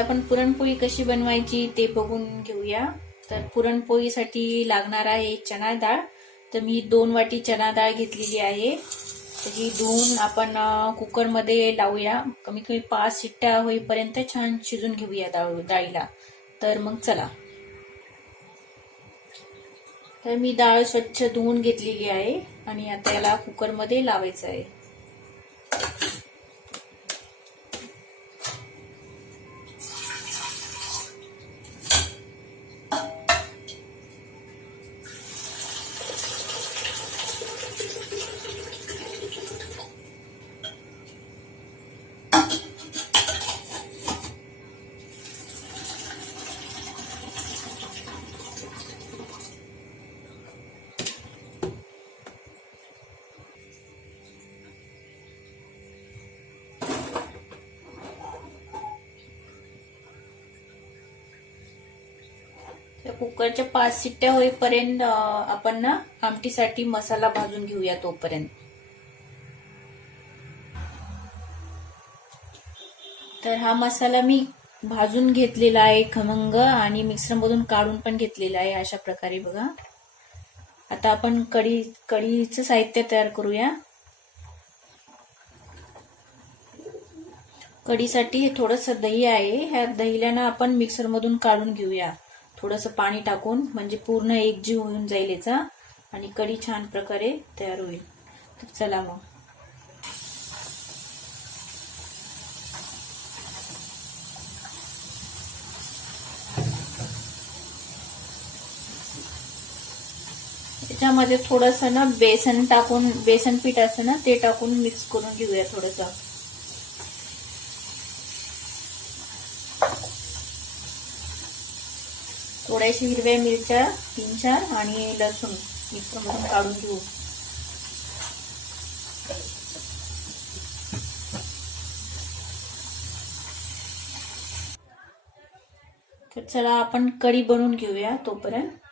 आपण पुरणपोळी कशी बनवायची ते बघून घेऊया. तर पुरणपोळीसाठी लागणार आहे चणा डाळ. तर मी दोन वाटी चणा डाळ घेतलेली आहे. तर ही धुवून आपण कुकरमध्ये लावूया. कमीत कमी पाच शिट्ट्या होईपर्यंत छान शिजून घेऊया डाळ डाळीला. तर मग चला. तर मी डाळ स्वच्छ धुवून घेतलेली आहे आणि आता याला कुकरमध्ये लावायचं आहे. तर कुकरच्या पाच शिट्ट्या होईपर्यंत आपण ना आमटीसाठी मसाला भाजून घेऊया तोपर्यंत. तर हा मसाला मी भाजून घेतलेला आहे खमंग आणि मिक्सरमधून काढून पण घेतलेला आहे अशा प्रकारे बघा. आता आपण कढी कढीचं साहित्य तयार करूया. कढीसाठी थोडंसं दही आहे. ह्या दहीला ना आपण मिक्सरमधून काढून घेऊया. थोडंसं पाणी टाकून म्हणजे पूर्ण एकजीव होऊन जाईल याचा. आणि कढी छान प्रकारे तयार होईल. तर चला मग. त्याच्यामध्ये थोडंसं ना बेसन टाकून बेसन पीठ असतं ना ते टाकून मिक्स करून घेऊया थोडंसं. थोड्याशा हिरव्या मिरच्या तीन चार आणि लसूण मिक्सरमधून काढून घेऊ. तर चला आपण कढी बनवून घेऊया तोपर्यंत.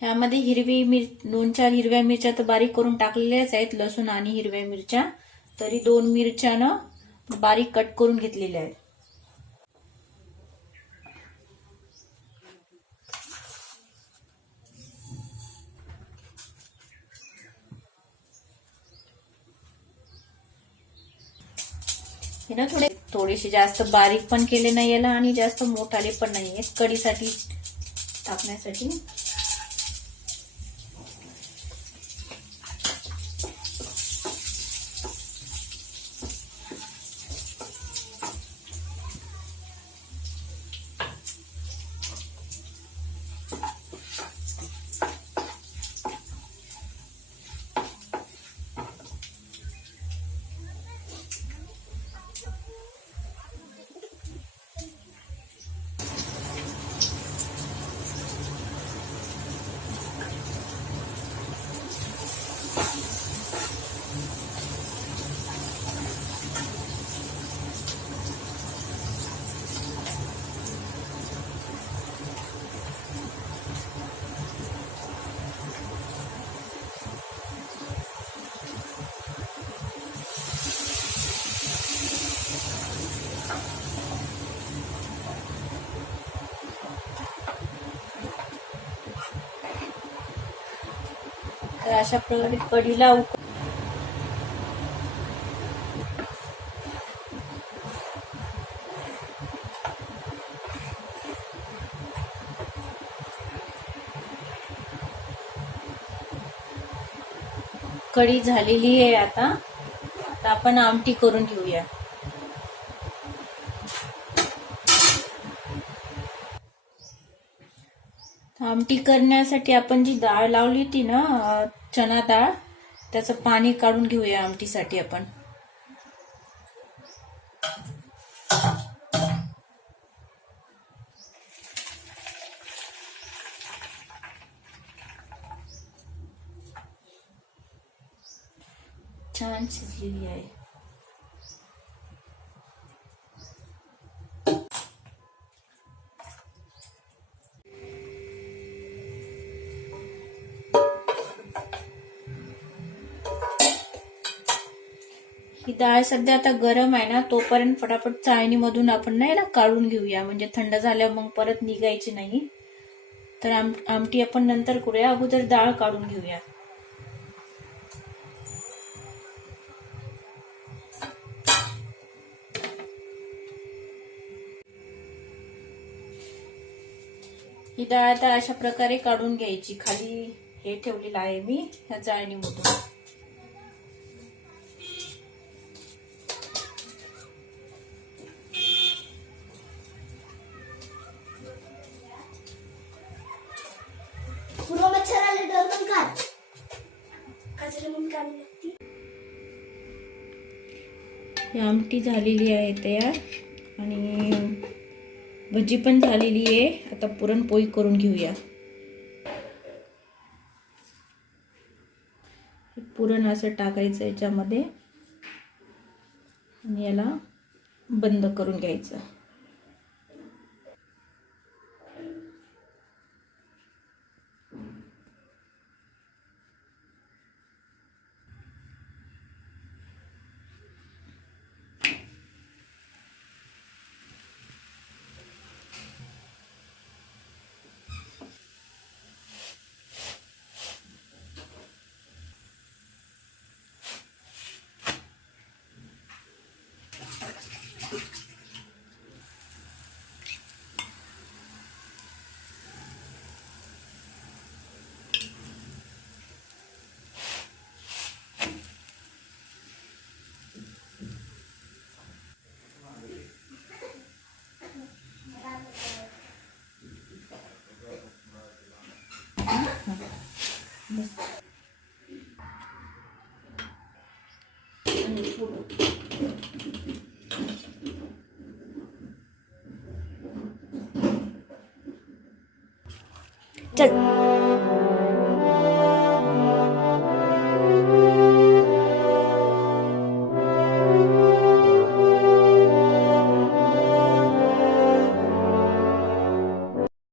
ह्यामध्ये हिरवी मिर दोन चार हिरव्या मिरच्या तर बारीक करून टाकलेल्याच आहेत लसूण आणि हिरव्या मिरच्या. तरी दोन मिरच्यानं बारीक कट करून घेतलेल्या आहेत. हे ना थोडे थोडेसे जास्त बारीक पण केले नाही याला आणि जास्त मोठाले पण नाही आहेत. टाकण्यासाठी. अशा प्रकारे कढीला उक कढी झालेली आहे आता. आता आपण आमटी करून घेऊया. आमटी करण्यासाठी आपण जी डाळ लावली होती ना चना डाळ त्याचं पाणी काढून घेऊया आमटीसाठी आपण. छान शिजलेली आहे. ही डाळ सध्या आता गरम आहे ना तोपर्यंत फटाफट चाळणीमधून आपण ना याला काढून घेऊया. म्हणजे थंड झाल्यावर मग परत निघायची नाही. तर आम आमटी आपण नंतर करूया. अगोदर डाळ काढून घेऊया. ही डाळ आता अशा प्रकारे काढून घ्यायची. खाली हे ठेवलेलं आहे मी ह्या चाळणीमधून. काढली ही आमटी झालेली आहे तयार. आणि भजी पण झालेली आहे. आता पुरणपोळी करून घेऊया. पुरण असं टाकायचं याच्यामध्ये. आणि याला बंद करून घ्यायचं. चल